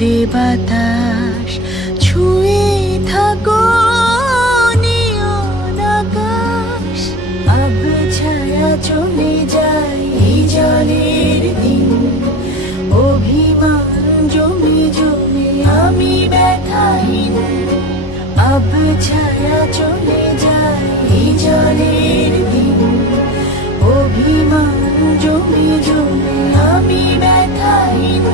দূরে বাতাস ছুঁয়ে থাকো নিয়ন আকাশ। আব ছায়া চলে যায় এই জলের দিন, অভিমান জমে জমে আমি ব্যথাহীন। আব ছায়া চলে যায় এই জলের দিন, অভিমান জমে জমে আমি ব্যথাহীন।